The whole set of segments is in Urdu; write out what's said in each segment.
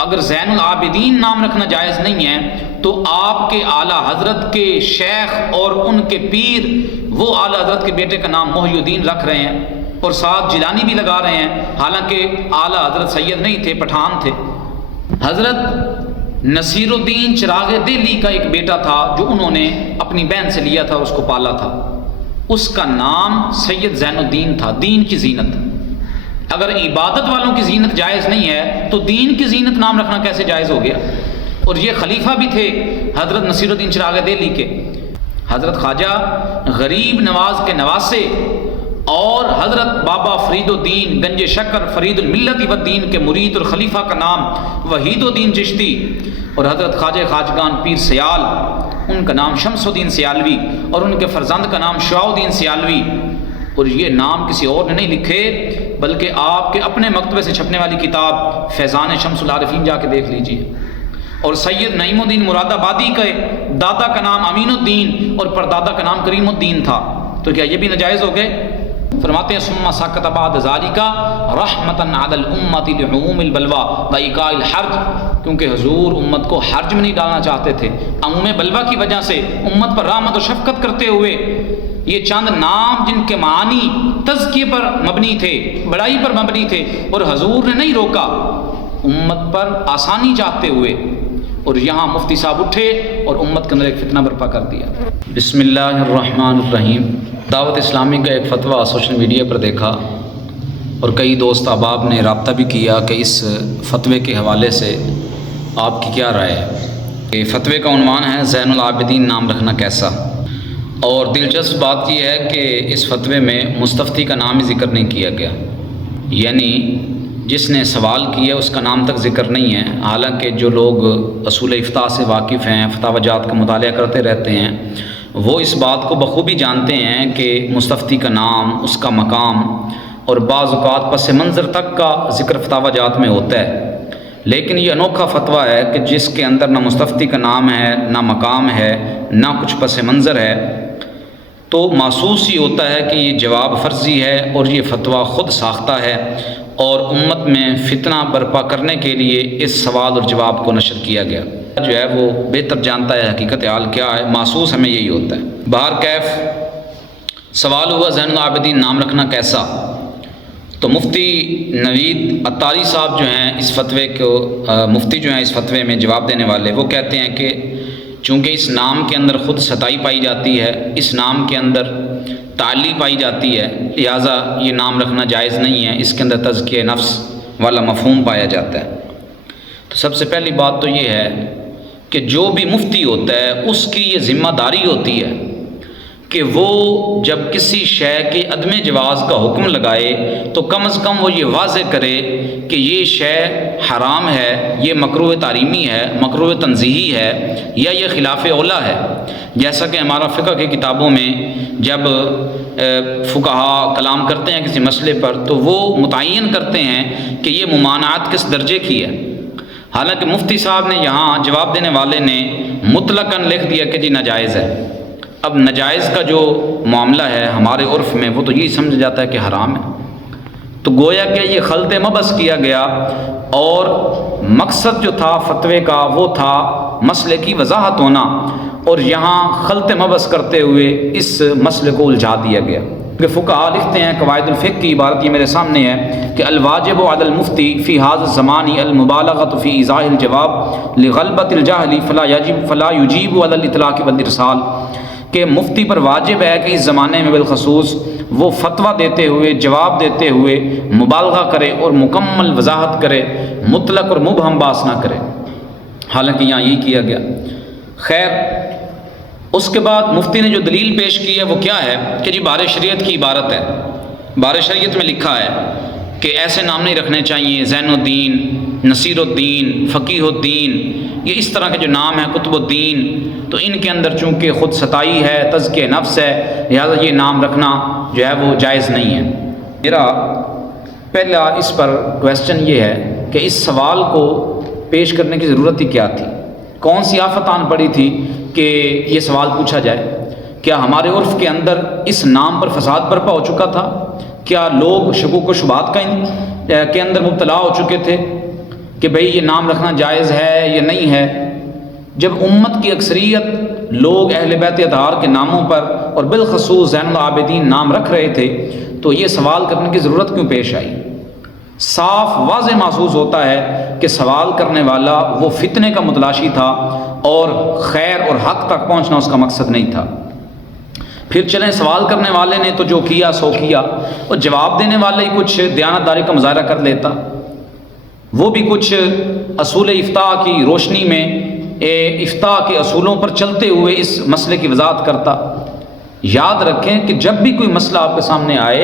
اگر زین العابدین نام رکھنا جائز نہیں ہے تو آپ کے اعلیٰ حضرت کے شیخ اور ان کے پیر وہ اعلیٰ حضرت کے بیٹے کا نام محی الدین رکھ رہے ہیں اور ساتھ جیلانی بھی لگا رہے ہیں، حالانکہ اعلیٰ حضرت سید نہیں تھے، پٹھان تھے۔ حضرت نصیر الدین چراغ دہلی کا ایک بیٹا تھا جو انہوں نے اپنی بہن سے لیا تھا، اس کو پالا تھا، اس کا نام سید زین الدین تھا، دین کی زینت۔ اگر عبادت والوں کی زینت جائز نہیں ہے تو دین کی زینت نام رکھنا کیسے جائز ہو گیا؟ اور یہ خلیفہ بھی تھے حضرت نصیر الدین چراغ دہلی کے۔ حضرت خواجہ غریب نواز کے نواسے اور حضرت بابا فرید الدین گنج شکر فرید الملت والدین کے مرید اور خلیفہ کا نام وحید الدین چشتی، اور حضرت خواجہ خواجگان پیر سیال، ان کا نام شمس الدین سیالوی، اور ان کے فرزند کا نام شعاع الدین سیالوی۔ اور یہ نام کسی اور نے نہیں لکھے بلکہ آپ کے اپنے مکتبے سے چھپنے والی کتاب فیضان شمس العارفین جا کے دیکھ لیجئے۔ اور سید نعیم الدین مراد آبادی کے دادا کا نام امین الدین اور پردادا کا نام کریم الدین تھا، تو کیا یہ بھی ناجائز ہو گئے؟ فرماتے ہیں ثم سکت بعد ذالک رحمتا علی الامۃ لعموم البلوى وایقاع الحرج، کیونکہ حضور امت کو حرج میں نہیں ڈالنا چاہتے تھے، عموم بلوہ کی وجہ سے امت پر رحمت و شفقت کرتے ہوئے یہ چند نام جن کے معنی تزکیے پر مبنی تھے، بڑائی پر مبنی تھے، اور حضور نے نہیں روکا، امت پر آسانی چاہتے ہوئے، اور یہاں مفتی صاحب اٹھے اور امت کے اندر ایک فتنہ برپا کر دیا۔ بسم اللہ الرحمن الرحیم۔ دعوت اسلامی کا ایک فتویٰ سوشل میڈیا پر دیکھا اور کئی دوست احباب نے رابطہ بھی کیا کہ اس فتوے کے حوالے سے آپ کی کیا رائے ہے۔ فتوے کا عنوان ہے زین العابدین نام رکھنا کیسا، اور دلچسپ بات یہ ہے کہ اس فتوے میں مستفتی کا نام ہی ذکر نہیں کیا گیا، یعنی جس نے سوال کیا اس کا نام تک ذکر نہیں ہے، حالانکہ جو لوگ اصول افتاء سے واقف ہیں، فتاوی جات کا مطالعہ کرتے رہتے ہیں، وہ اس بات کو بخوبی جانتے ہیں کہ مستفتی کا نام، اس کا مقام اور بعض اوقات پس منظر تک کا ذکر فتاوی جات میں ہوتا ہے، لیکن یہ انوکھا فتویٰ ہے کہ جس کے اندر نہ مستفتی کا نام ہے، نہ مقام ہے، نہ کچھ پس منظر ہے، تو محسوس ہی ہوتا ہے کہ یہ جواب فرضی ہے اور یہ فتویٰ خود ساختہ ہے، اور امت میں فتنہ برپا کرنے کے لیے اس سوال اور جواب کو نشر کیا گیا۔ جو ہے وہ بہتر جانتا ہے حقیقت حال کیا ہے، محسوس ہمیں یہی ہوتا ہے۔ بہر کیف سوال ہوا زین العابدین نام رکھنا کیسا، تو مفتی نوید عطاری صاحب جو ہیں اس فتوے کو مفتی جو ہیں اس فتوے میں جواب دینے والے، وہ کہتے ہیں کہ چونکہ اس نام کے اندر خود ستائی پائی جاتی ہے، اس نام کے اندر تعلی پائی جاتی ہے، لہٰذا یہ نام رکھنا جائز نہیں ہے، اس کے اندر تزکیہ نفس والا مفہوم پایا جاتا ہے۔ تو سب سے پہلی بات تو یہ ہے کہ جو بھی مفتی ہوتا ہے اس کی یہ ذمہ داری ہوتی ہے کہ وہ جب کسی شے کے عدم جواز کا حکم لگائے تو کم از کم وہ یہ واضح کرے کہ یہ شے حرام ہے، یہ مکروہ تحریمی ہے، مکروہ تنزیہی ہے، یا یہ خلاف اولا ہے۔ جیسا کہ ہمارا فقہ کی کتابوں میں جب فقہا کلام کرتے ہیں کسی مسئلے پر تو وہ متعین کرتے ہیں کہ یہ ممانعت کس درجے کی ہے، حالانکہ مفتی صاحب نے یہاں جواب دینے والے نے مطلقاً لکھ دیا کہ جی ناجائز ہے۔ اب ناجائز کا جو معاملہ ہے ہمارے عرف میں وہ تو یہی سمجھ جاتا ہے کہ حرام ہے، تو گویا کہ یہ خلط مبس کیا گیا، اور مقصد جو تھا فتوے کا وہ تھا مسئلے کی وضاحت ہونا، اور یہاں خلط مبس کرتے ہوئے اس مسئلے کو الجھا دیا گیا۔ کہ فقہا لکھتے ہیں قواعد الفقہ کی عبارت یہ میرے سامنے ہے کہ الواجب علی المفتی فی هذا الزمان المبالغۃ فی ایضاح الجواب لغلبۃ الجہل فلا یجیب علی الاطلاق والارسال، کہ مفتی پر واجب ہے کہ اس زمانے میں بالخصوص وہ فتویٰ دیتے ہوئے، جواب دیتے ہوئے مبالغہ کرے اور مکمل وضاحت کرے، مطلق اور مبہم باس نہ کرے، حالانکہ یہاں یہی کیا گیا۔ خیر، اس کے بعد مفتی نے جو دلیل پیش کی ہے وہ کیا ہے کہ جی بار شریعت کی عبارت ہے، بار شریعت میں لکھا ہے کہ ایسے نام نہیں رکھنے چاہیے، زین الدین، نصیر الدین، فقیہ الدین، یہ اس طرح کے جو نام ہیں، قطب الدین، تو ان کے اندر چونکہ خود ستائی ہے، تزکیہ نفس ہے، لہذا یہ نام رکھنا جو ہے وہ جائز نہیں ہے۔ میرا پہلا اس پر کویسچن یہ ہے کہ اس سوال کو پیش کرنے کی ضرورت ہی کیا تھی، کون سی آفت آن پڑی تھی کہ یہ سوال پوچھا جائے؟ کیا ہمارے عرف کے اندر اس نام پر فساد برپا ہو چکا تھا؟ کیا لوگ شکوک و شبہات کے اندر مبتلا ہو چکے تھے؟ کہ بھئی یہ نام رکھنا جائز ہے یا نہیں ہے، جب امت کی اکثریت لوگ اہل بیت اطہار کے ناموں پر اور بالخصوص زین العابدین نام رکھ رہے تھے تو یہ سوال کرنے کی ضرورت کیوں پیش آئی؟ صاف واضح محسوس ہوتا ہے کہ سوال کرنے والا وہ فتنے کا متلاشی تھا اور خیر اور حق تک پہنچنا اس کا مقصد نہیں تھا۔ پھر چلیں، سوال کرنے والے نے تو جو کیا سو کیا، اور جواب دینے والے ہی کچھ دیانتداری کا مظاہرہ کر لیتا، وہ بھی کچھ اصول افتاء کی روشنی میں افتاء کے اصولوں پر چلتے ہوئے اس مسئلے کی وضاحت کرتا۔ یاد رکھیں کہ جب بھی کوئی مسئلہ آپ کے سامنے آئے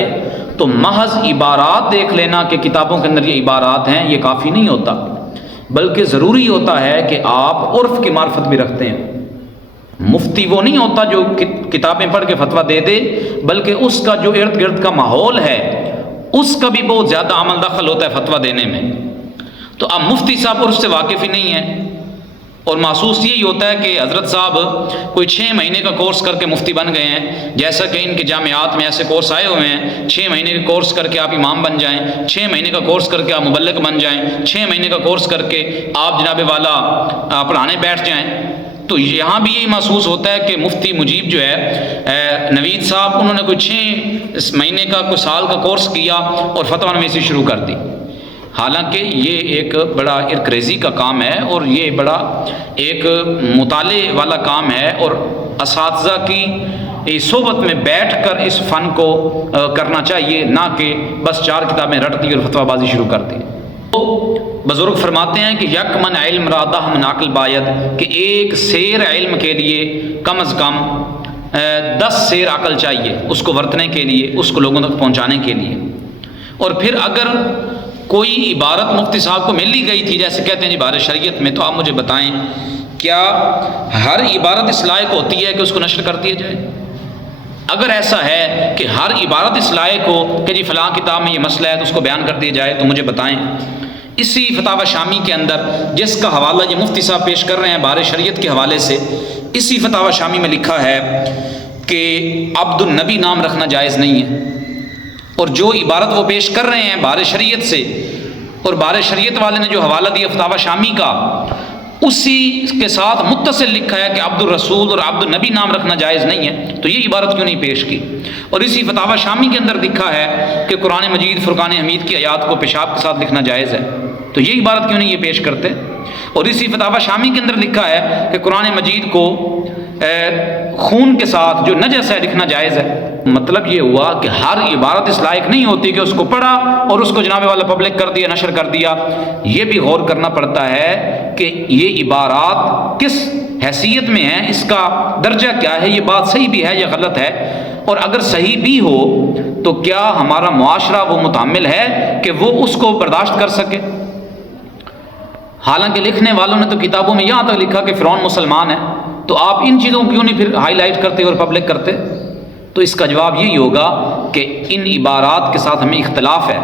تو محض عبارات دیکھ لینا کہ کتابوں کے اندر یہ عبارات ہیں یہ کافی نہیں ہوتا، بلکہ ضروری ہوتا ہے کہ آپ عرف کی معرفت بھی رکھتے ہیں۔ مفتی وہ نہیں ہوتا جو کتابیں پڑھ کے فتویٰ دے دے، بلکہ اس کا جو ارد گرد کا ماحول ہے اس کا بھی بہت زیادہ عمل دخل ہوتا ہے فتویٰ دینے میں۔ تو اب مفتی صاحب عرف سے واقف ہی نہیں ہے، اور محسوس یہی ہوتا ہے کہ حضرت صاحب کوئی 6 مہینے کا کورس کر کے مفتی بن گئے ہیں، جیسا کہ ان کے جامعات میں ایسے کورس آئے ہوئے ہیں، 6 مہینے کا کورس کر کے آپ امام بن جائیں، 6 مہینے کا کورس کر کے آپ مبلغ بن جائیں، 6 مہینے کا کورس کر کے آپ جناب والا پڑھانے بیٹھ جائیں۔ تو یہاں بھی یہی محسوس ہوتا ہے کہ مفتی مجیب جو ہے نوید صاحب، انہوں نے کوئی 6 مہینے کا کوئی سال کا کورس کیا اور فتویٰ نویسی شروع کر دی، حالانکہ یہ ایک بڑا ارکریزی کا کام ہے اور یہ بڑا ایک مطالعے والا کام ہے، اور اساتذہ کی صحبت میں بیٹھ کر اس فن کو کرنا چاہیے، نہ کہ بس 4 کتابیں رٹ دی اور فتویٰ بازی شروع کر دی۔ تو بزرگ فرماتے ہیں کہ یک من علم رادہ من عقل باید، کہ ایک سیر علم کے لیے کم از کم 10 سیر عقل چاہیے اس کو ورتنے کے لیے، اس کو لوگوں تک پہنچانے کے لیے۔ اور پھر اگر کوئی عبارت مفتی صاحب کو مل ہی گئی تھی، جیسے کہتے ہیں جی بارِ شریعت میں، تو آپ مجھے بتائیں کیا ہر عبارت اس لائق ہوتی ہے کہ اس کو نشر کر دیا جائے؟ اگر ایسا ہے کہ ہر عبارت اس لائق ہو کہ جی فلاں کتاب میں یہ مسئلہ ہے تو اس کو بیان کر دیا جائے، تو مجھے بتائیں۔ اسی فتاوی شامی کے اندر جس کا حوالہ یہ مفتی صاحب پیش کر رہے ہیں بارِ شریعت کے حوالے سے، اسی فتاوی شامی میں لکھا ہے کہ عبد النبی نام رکھنا جائز نہیں ہے، اور جو عبارت وہ پیش کر رہے ہیں بارِ شریعت سے، اور بارِ شریعت والے نے جو حوالہ دیا فتاوی شامی کا، اسی کے ساتھ متصل لکھا ہے کہ عبد الرسول اور عبد النبی نام رکھنا جائز نہیں ہے، تو یہ عبارت کیوں نہیں پیش کی؟ اور اسی فتاوی شامی کے اندر لکھا ہے کہ قرآن مجید فرقان حمید کی آیات کو پیشاب کے ساتھ لکھنا جائز ہے، تو یہ عبارت کیوں نہیں یہ پیش کرتے؟ اور اسی فتاوی شامی کے اندر لکھا ہے کہ قرآن مجید کو خون کے ساتھ جو نجس ہے لکھنا جائز ہے۔ مطلب یہ ہوا کہ ہر عبارت اس لائق نہیں ہوتی کہ اس کو پڑھا اور اس کو جناب والا پبلک کر دیا، نشر کر دیا۔ یہ بھی غور کرنا پڑتا ہے کہ یہ عبارات کس حیثیت میں ہیں، اس کا درجہ کیا ہے، یہ بات صحیح بھی ہے یا غلط ہے، اور اگر صحیح بھی ہو تو کیا ہمارا معاشرہ وہ متحمل ہے کہ وہ اس کو برداشت کر سکے؟ حالانکہ لکھنے والوں نے تو کتابوں میں یہاں تک لکھا کہ فرعون مسلمان ہے، تو آپ ان چیزوں کو کیوں نہیں پھر ہائی لائٹ کرتے اور پبلک کرتے؟ تو اس کا جواب یہی ہوگا کہ ان عبارات کے ساتھ ہمیں اختلاف ہے،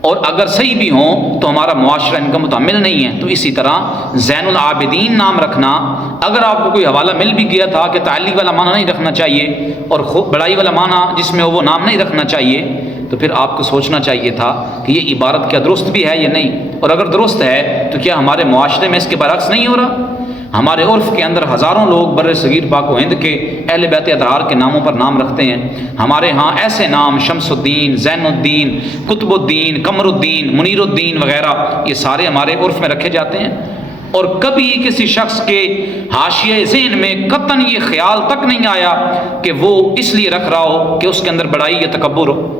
اور اگر صحیح بھی ہوں تو ہمارا معاشرہ ان کا متحمل نہیں ہے۔ تو اسی طرح زین العابدین نام رکھنا، اگر آپ کو کوئی حوالہ مل بھی گیا تھا کہ تعلیق والا معنی نہیں رکھنا چاہیے اور بڑائی والا معنی جس میں وہ نام نہیں رکھنا چاہیے، تو پھر آپ کو سوچنا چاہیے تھا کہ یہ عبارت کیا درست بھی ہے یا نہیں، اور اگر درست ہے تو کیا ہمارے معاشرے میں اس کے برعکس نہیں ہو رہا؟ ہمارے عرف کے اندر ہزاروں لوگ بر صغیر پاک و ہند کے اہل بیت اطہار کے ناموں پر نام رکھتے ہیں۔ ہمارے ہاں ایسے نام شمس الدین، زین الدین، قطب الدین، قمر الدین، منیر الدین وغیرہ، یہ سارے ہمارے عرف میں رکھے جاتے ہیں، اور کبھی کسی شخص کے حاشیے ذہن میں قطعاً یہ خیال تک نہیں آیا کہ وہ اس لیے رکھ رہا ہو کہ اس کے اندر بڑائی یا تکبر ہو۔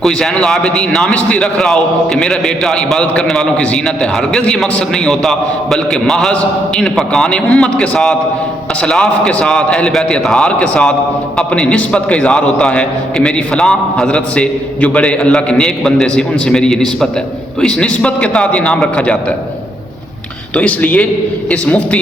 کوئی زین العابدین نام اس لیے رکھ رہا ہو کہ میرا بیٹا عبادت کرنے والوں کی زینت ہے، ہرگز یہ مقصد نہیں ہوتا، بلکہ محض ان پکان امت کے ساتھ، اسلاف کے ساتھ، اہل بیت اطہار کے ساتھ اپنی نسبت کا اظہار ہوتا ہے کہ میری فلاں حضرت سے، جو بڑے اللہ کے نیک بندے سے، ان سے میری یہ نسبت ہے، تو اس نسبت کے تحت یہ نام رکھا جاتا ہے۔ تو اس لیے اس مفتی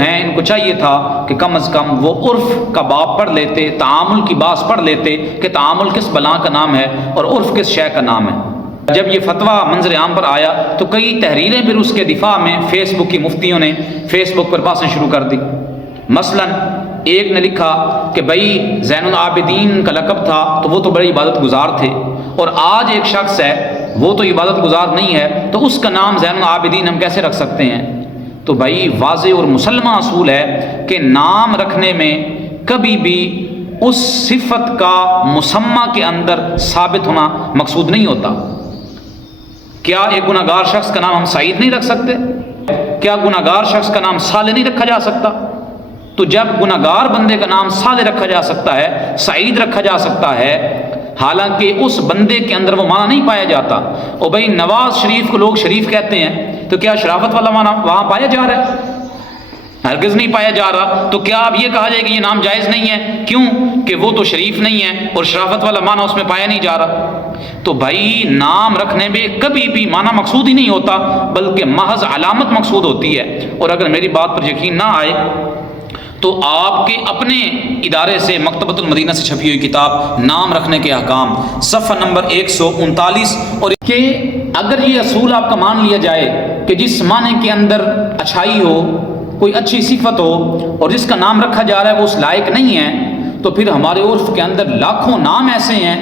ہیں، ان کو چاہیے تھا کہ کم از کم وہ عرف کا باب پڑھ لیتے، تعامل کی باس پڑھ لیتے کہ تعامل کس بلا کا نام ہے اور عرف کس شے کا نام ہے۔ جب یہ فتویٰ منظر عام پر آیا تو کئی تحریریں پھر اس کے دفاع میں فیس بک کی مفتیوں نے فیس بک پر بحثیں شروع کر دی۔ مثلا ایک نے لکھا کہ بھائی زین العابدین کا لقب تھا تو وہ تو بڑے عبادت گزار تھے، اور آج ایک شخص ہے وہ تو عبادت گزار نہیں ہے، تو اس کا نام زین العابدین ہم کیسے رکھ سکتے ہیں؟ تو بھائی واضح اور مسلمہ اصول ہے کہ نام رکھنے میں کبھی بھی اس صفت کا مسمى کے اندر ثابت ہونا مقصود نہیں ہوتا۔ کیا ایک گناہ گار شخص کا نام ہم سعید نہیں رکھ سکتے؟ کیا گناہ گار شخص کا نام صالح نہیں رکھا جا سکتا؟ تو جب گناہ گار بندے کا نام صالح رکھا جا سکتا ہے، سعید رکھا جا سکتا ہے، حالانکہ اس بندے کے اندر وہ معنی نہیں پایا جاتا۔ اور بھائی نواز شریف کو لوگ شریف کہتے ہیں، تو کیا شرافت والا معنی وہاں پایا جا رہا ہے؟ ہرگز نہیں پایا جا رہا۔ تو کیا اب یہ کہا جائے کہ یہ نام جائز نہیں ہے؟ کیوں کہ وہ تو شریف نہیں ہے اور شرافت والا معنی اس میں پایا نہیں جا رہا۔ تو بھائی نام رکھنے میں کبھی بھی معنی مقصود ہی نہیں ہوتا، بلکہ محض علامت مقصود ہوتی ہے۔ اور اگر میری بات پر یقین نہ آئے تو آپ کے اپنے ادارے سے مکتبۃ المدینہ سے چھپی ہوئی کتاب نام رکھنے کے احکام صفحہ نمبر 139، اور کہ اگر یہ اصول آپ کا مان لیا جائے کہ جس معنی کے اندر اچھائی ہو، کوئی اچھی صفت ہو، اور جس کا نام رکھا جا رہا ہے وہ اس لائق نہیں ہے، تو پھر ہمارے عرف کے اندر لاکھوں نام ایسے ہیں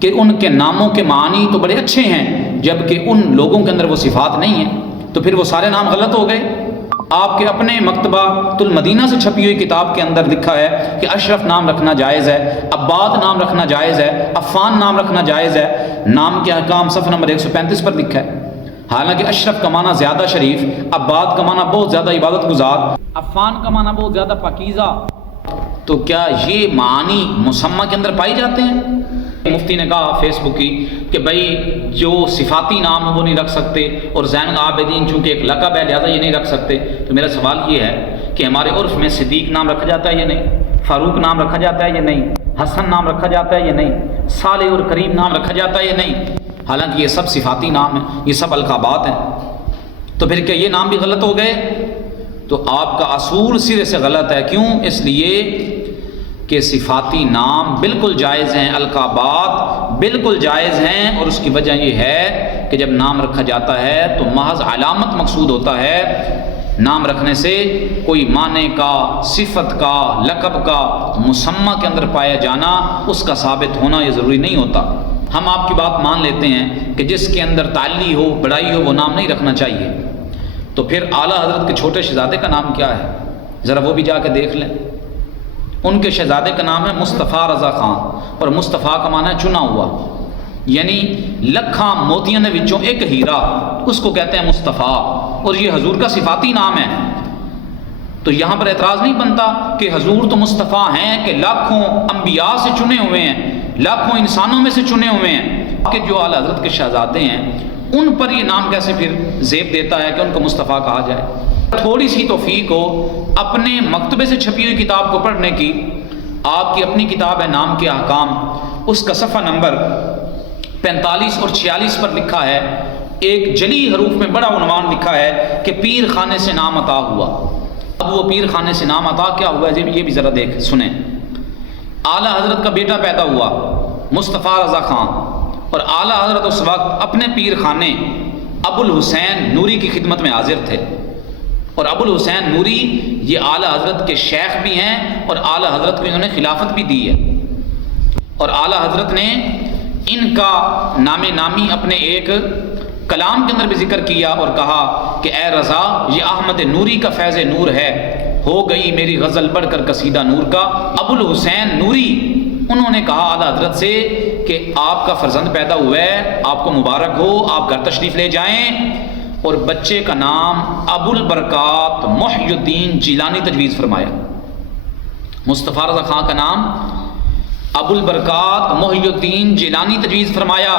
کہ ان کے ناموں کے معنی تو بڑے اچھے ہیں، جبکہ ان لوگوں کے اندر وہ صفات نہیں ہیں، تو پھر وہ سارے نام غلط ہو گئے۔ آپ کے اپنے مکتبۃ المدینہ سے چھپی ہوئی کتاب کے اندر لکھا ہے کہ اشرف نام رکھنا جائز ہے، عباد نام رکھنا جائز ہے، عفان نام رکھنا جائز ہے۔ نام کے احکام صفحہ نمبر 135 پر لکھا ہے۔ حالانکہ اشرف کا معنی زیادہ شریف، عباد کا معنی بہت زیادہ عبادت گزار، عفان کا معنی بہت زیادہ پاکیزہ، تو کیا یہ معانی مسمى کے اندر پائی جاتے ہیں؟ مفتی نے کہا فیس بک کی کہ بھائی جو صفاتی نام وہ نہیں رکھ سکتے، اور زین العابدین چونکہ ایک لقب ہے لہذا یہ نہیں رکھ سکتے۔ تو میرا سوال یہ ہے کہ ہمارے عرف میں صدیق نام رکھا جاتا ہے یا نہیں؟ فاروق نام رکھا جاتا ہے یا نہیں؟ حسن نام رکھا جاتا ہے یا نہیں؟ صالح اور کریم نام رکھا جاتا ہے یا نہیں؟ حالانکہ یہ سب صفاتی نام ہیں، یہ سب القابات ہیں۔ تو پھر کیا یہ نام بھی غلط ہو گئے؟ تو آپ کا اصول سرے سے غلط ہے۔ کیوں؟ اس لیے کہ صفاتی نام بالکل جائز ہیں، القابات بالکل جائز ہیں، اور اس کی وجہ یہ ہے کہ جب نام رکھا جاتا ہے تو محض علامت مقصود ہوتا ہے۔ نام رکھنے سے کوئی معنی کا، صفت کا، لقب کا مسمى کے اندر پایا جانا، اس کا ثابت ہونا یہ ضروری نہیں ہوتا۔ ہم آپ کی بات مان لیتے ہیں کہ جس کے اندر تعلی ہو، بڑائی ہو، وہ نام نہیں رکھنا چاہیے، تو پھر اعلیٰ حضرت کے چھوٹے شہزادے کا نام کیا ہے؟ ذرا وہ بھی جا کے دیکھ لیں۔ ان کے شہزادے کا نام ہے مصطفیٰ رضا خان، اور مصطفیٰ کا معنی ہے چنا ہوا، یعنی لکھاں موتیاں دے وچوں ایک ہیرا، اس کو کہتے ہیں مصطفیٰ، اور یہ حضور کا صفاتی نام ہے۔ تو یہاں پر اعتراض نہیں بنتا کہ حضور تو مصطفیٰ ہیں کہ لاکھوں انبیاء سے چنے ہوئے ہیں، لاکھوں انسانوں میں سے چنے ہوئے ہیں، کہ جو اعلیٰ حضرت کے شہزادے ہیں ان پر یہ نام کیسے پھر زیب دیتا ہے کہ ان کو مصطفیٰ کہا جائے؟ تھوڑی سی توفیق ہو اپنے مکتبے سے چھپی ہوئی کتاب کو پڑھنے کی، آپ کی اپنی کتاب ہے نام کے احکام، اس کا صفحہ نمبر 45 اور 46 پر لکھا ہے، ایک جلی حروف میں بڑا عنوان لکھا ہے کہ پیر خانے سے نام عطا ہوا۔ اب وہ پیر خانے سے نام عطا کیا ہوا ہے یہ بھی ذرا دیکھ سنیں۔ اعلیٰ حضرت کا بیٹا پیدا ہوا مصطفیٰ رضا خان، اور اعلیٰ حضرت اس وقت اپنے پیر خانے ابو الحسین نوری کی خدمت میں حاضر تھے، اور ابو الحسین نوری یہ اعلیٰ حضرت کے شیخ بھی ہیں، اور اعلیٰ حضرت کو انہوں نے خلافت بھی دی ہے، اور اعلیٰ حضرت نے ان کا نام نامی اپنے ایک کلام کے اندر بھی ذکر کیا اور کہا کہ اے رضا یہ احمد نوری کا فیض نور ہے، ہو گئی میری غزل بڑھ کر قصیدہ نور کا۔ ابو الحسین نوری انہوں نے کہا اعلیٰ حضرت سے کہ آپ کا فرزند پیدا ہوا ہے، آپ کو مبارک ہو، آپ گھر تشریف لے جائیں، اور بچے کا نام ابو البرکات محی الدین جیلانی تجویز فرمایا۔ مصطفیٰ رضا خان کا نام ابو البرکات محی الدین جیلانی تجویز فرمایا۔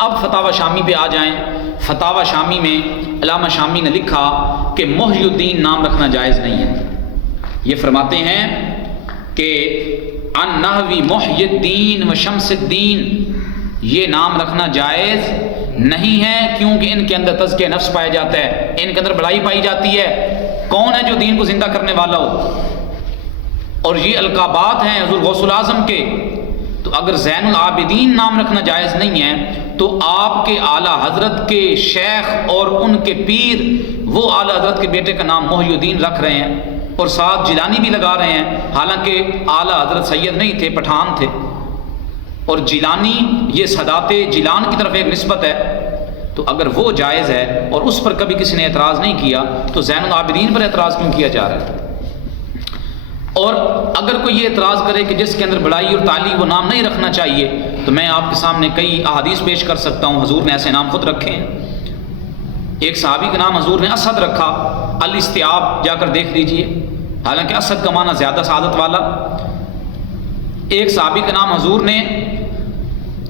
اب فتاوی شامی پہ آ جائیں۔ فتاوی شامی میں علامہ شامی نے لکھا کہ محی الدین نام رکھنا جائز نہیں ہے۔ یہ فرماتے ہیں کہ عن نحوی محی الدین و شمس الدین، یہ نام رکھنا جائز نہیں ہے، کیونکہ ان کے اندر تزکیہ نفس پایا جاتا ہے، ان کے اندر بڑائی پائی جاتی ہے۔ کون ہے جو دین کو زندہ کرنے والا ہو؟ اور یہ القابات ہیں حضور غوث الاعظم کے، تو اگر زین العابدین نام رکھنا جائز نہیں ہے تو آپ کے اعلیٰ حضرت کے شیخ اور ان کے پیر وہ اعلیٰ حضرت کے بیٹے کا نام محی الدین رکھ رہے ہیں اور ساتھ جیلانی بھی لگا رہے ہیں، حالانکہ اعلیٰ حضرت سید نہیں تھے، پٹھان تھے۔ اور جیلانی یہ سادات جیلان کی طرف ایک نسبت ہے، تو اگر وہ جائز ہے اور اس پر کبھی کسی نے اعتراض نہیں کیا تو زین العابدین پر اعتراض کیوں کیا جا رہا ہے؟ اور اگر کوئی یہ اعتراض کرے کہ جس کے اندر بڑائی اور تعالی وہ نام نہیں رکھنا چاہیے، تو میں آپ کے سامنے کئی احادیث پیش کر سکتا ہوں، حضور نے ایسے نام خود رکھے ہیں۔ ایک صحابی کا نام حضور نے اسد رکھا، الاستیاب، جا کر دیکھ لیجئے، حالانکہ اسد کا معنی زیادہ سعادت والا۔ ایک صحابی کا نام حضور نے،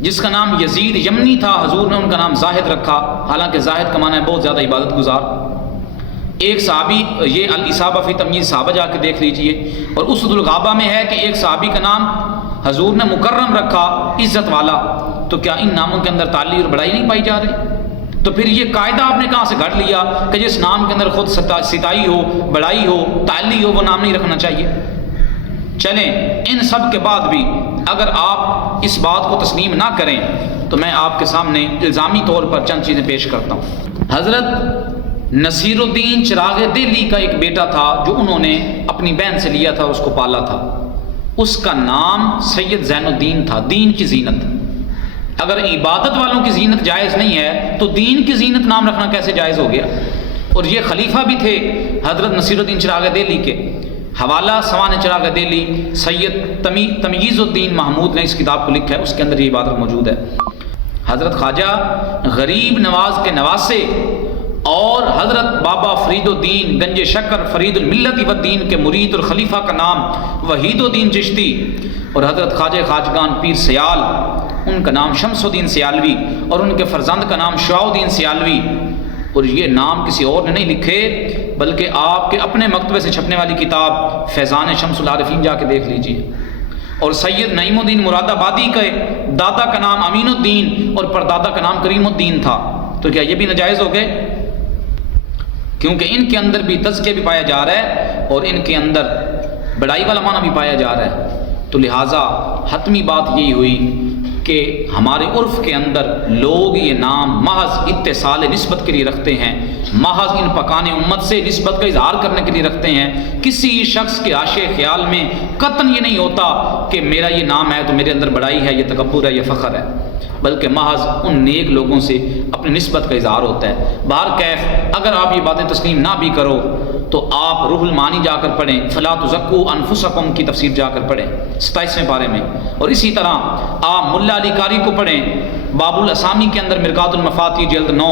جس کا نام یزید یمنی تھا، حضور نے ان کا نام زاہد رکھا، حالانکہ زاہد کا معنی ہے بہت زیادہ عبادت گزار۔ ایک صحابی، یہ الاصابہ فی تمییز صحابہ جا کے دیکھ لیجئے، اور اسد الغابہ میں ہے کہ ایک صحابی کا نام حضور نے مکرم رکھا، عزت والا۔ تو کیا ان ناموں کے اندر تعلی اور بڑائی نہیں پائی جا رہی؟ تو پھر یہ قاعدہ آپ نے کہاں سے گھڑ لیا کہ جس نام کے اندر خود ستائی ہو، بڑائی ہو، تعلی ہو، وہ نام نہیں رکھنا چاہیے؟ چلیں، ان سب کے بعد بھی اگر آپ اس بات کو تسلیم نہ کریں تو میں آپ کے سامنے الزامی طور پر چند چیزیں پیش کرتا ہوں۔ حضرت نصیر الدین چراغ دہلی کا ایک بیٹا تھا جو انہوں نے اپنی بہن سے لیا تھا، اس کو پالا تھا۔ اس کا نام سید زین الدین تھا، دین کی زینت۔ اگر عبادت والوں کی زینت جائز نہیں ہے تو دین کی زینت نام رکھنا کیسے جائز ہو گیا؟ اور یہ خلیفہ بھی تھے حضرت نصیر الدین چراغ دہلی کے۔ حوالہ سوان چراغ دہلی، سید تمییز الدین محمود نے اس کتاب کو لکھا ہے، اس کے اندر یہ عبادت موجود ہے۔ حضرت خواجہ غریب نواز کے نواسے اور حضرت بابا فرید الدین گنج شکر فرید الملت والدین کے مرید اور خلیفہ کا نام وحید الدین چشتی، اور حضرت خواجہ خواجگان پیر سیال، ان کا نام شمس الدین سیالوی، اور ان کے فرزند کا نام شعاع الدین سیالوی۔ اور یہ نام کسی اور نے نہیں لکھے بلکہ آپ کے اپنے مکتبے سے چھپنے والی کتاب فیضان شمس العارفین جا کے دیکھ لیجئے۔ اور سید نعیم الدین مراد آبادی کے دادا کا نام امین الدین اور پردادا کا نام کریم الدین تھا۔ تو کیا یہ بھی ناجائز ہو گئے؟ کیونکہ ان کے اندر بھی تزکیہ بھی پایا جا رہا ہے اور ان کے اندر بڑائی والا معنی بھی پایا جا رہا ہے۔ تو لہٰذا حتمی بات یہی ہوئی کہ ہمارے عرف کے اندر لوگ یہ نام محض اتصال نسبت کے لیے رکھتے ہیں، محض ان پکان امت سے نسبت کا اظہار کرنے کے لیے رکھتے ہیں۔ کسی شخص کے عاشق خیال میں قطعاً یہ نہیں ہوتا کہ میرا یہ نام ہے تو میرے اندر بڑائی ہے، یہ تکبر ہے، یہ فخر ہے، بلکہ محض ان نیک لوگوں سے اپنی نسبت کا اظہار ہوتا ہے۔ بہرکیف اگر آپ یہ باتیں تسلیم نہ بھی کرو تو آپ روح المعانی جا کر پڑھیں، فلا تزکوا انفسکم کی تفسیر جا کر پڑھیں 27ویں پارے میں، اور اسی طرح آپ ملا علی قاری کو پڑھیں، باب الاسامی کے اندر مرقات المفاتیح جلد 9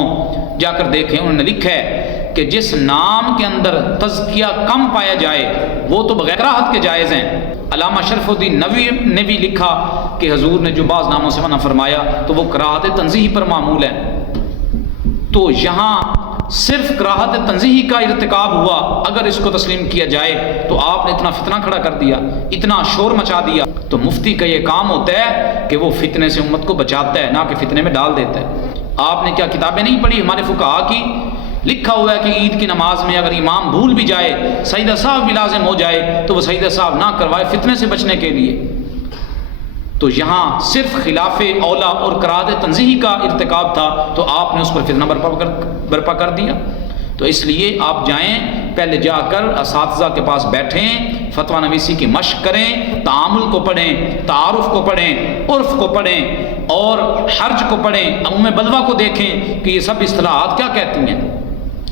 جا کر دیکھیں، انہوں نے لکھا ہے کہ جس نام کے اندر تزکیہ کم پایا جائے وہ تو بغیر کراہت کے جائز ہیں۔ علامہ شرف الدین نووی نے بھی لکھا کہ حضور نے جو بعض ناموں سے منع فرمایا تو وہ کراہت تنزیہی پر معمول ہے۔ تو یہاں صرف کراہت تنزیہی کا ارتکاب ہوا، اگر اس کو تسلیم کیا جائے تو آپ نے اتنا فتنہ کھڑا کر دیا، اتنا شور مچا دیا۔ تو مفتی کا یہ کام ہوتا ہے کہ وہ فتنے سے امت کو بچاتا ہے، نہ کہ فتنے میں ڈال دیتا ہے۔ آپ نے کیا کتابیں نہیں پڑھی ہمارے فقہا کی؟ لکھا ہوا ہے کہ عید کی نماز میں اگر امام بھول بھی جائے، سجدہ صاحب بھی لازم ہو جائے تو وہ سجدہ صاحب نہ کروائے فتنے سے بچنے کے لیے۔ تو یہاں صرف خلاف اولا اور کراہت تنزیہی کا ارتکاب تھا تو آپ نے اس پر فتنہ برپا کر دیا۔ تو اس لیے آپ جائیں، پہلے جا کر اساتذہ کے پاس بیٹھیں، فتویٰ نویسی کی مشق کریں، تعامل کو پڑھیں، تعارف کو پڑھیں، عرف کو پڑھیں اور حرج کو پڑھیں، عموم بلوہ کو دیکھیں کہ یہ سب اصطلاحات کیا کہتی ہیں۔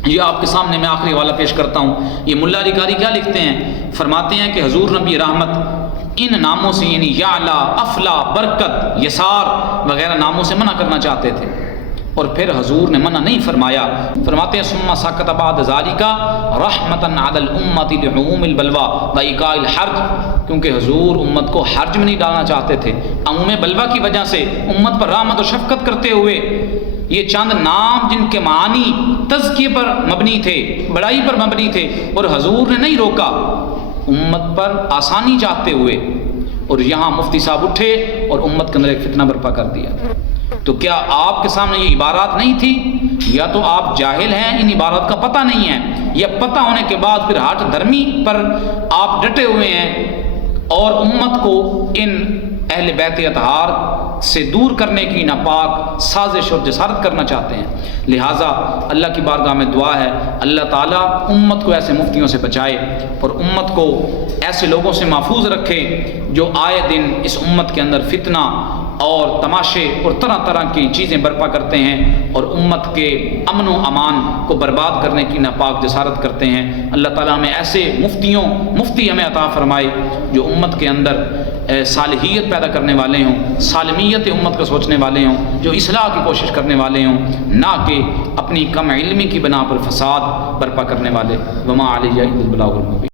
یہ آپ کے سامنے میں آخری حوالہ پیش کرتا ہوں۔ یہ ملا علی قاری کیا لکھتے ہیں؟ فرماتے ہیں کہ حضور نبی رحمت ان ناموں سے یعنی یعلا، افلا، برکت، یسار وغیرہ ناموں سے منع کرنا چاہتے تھے، اور پھر حضور نے منع نہیں فرمایا۔ فرماتے ہیں ثم سکت بعد ذالک رحمتا علی الامۃ لعموم البلوى وایقاع الحرج، کیونکہ حضور امت کو حرج میں نہیں ڈالنا چاہتے تھے، عموم بلوہ کی وجہ سے امت پر رحمت و شفقت کرتے ہوئے یہ چند نام جن کے معنی تزکیے پر مبنی تھے، بڑائی پر مبنی تھے، اور حضور نے نہیں روکا امت پر آسانی چاہتے ہوئے، اور یہاں مفتی صاحب اٹھے اور امت کے اندر ایک فتنہ برپا کر دیا۔ تو کیا آپ کے سامنے یہ عبارات نہیں تھی؟ یا تو آپ جاہل ہیں، ان عبارات کا پتہ نہیں ہے، یا پتہ ہونے کے بعد پھر ہٹ دھرمی پر آپ ڈٹے ہوئے ہیں اور امت کو ان اہل بیت اطہار سے دور کرنے کی ناپاک سازش اور جسارت کرنا چاہتے ہیں۔ لہٰذا اللہ کی بارگاہ میں دعا ہے اللہ تعالیٰ امت کو ایسے مفتیوں سے بچائے اور امت کو ایسے لوگوں سے محفوظ رکھے جو آئے دن اس امت کے اندر فتنہ اور تماشے اور طرح طرح کی چیزیں برپا کرتے ہیں اور امت کے امن و امان کو برباد کرنے کی ناپاک جسارت کرتے ہیں۔ اللہ تعالیٰ ہمیں ایسے مفتی ہمیں عطا فرمائے جو امت کے اندر صالحیت پیدا کرنے والے ہوں، سالمیت امت کا سوچنے والے ہوں، جو اصلاح کی کوشش کرنے والے ہوں، نہ کہ اپنی کم علمی کی بنا پر فساد برپا کرنے والے۔ وما علیہ الا البلاغ المبین۔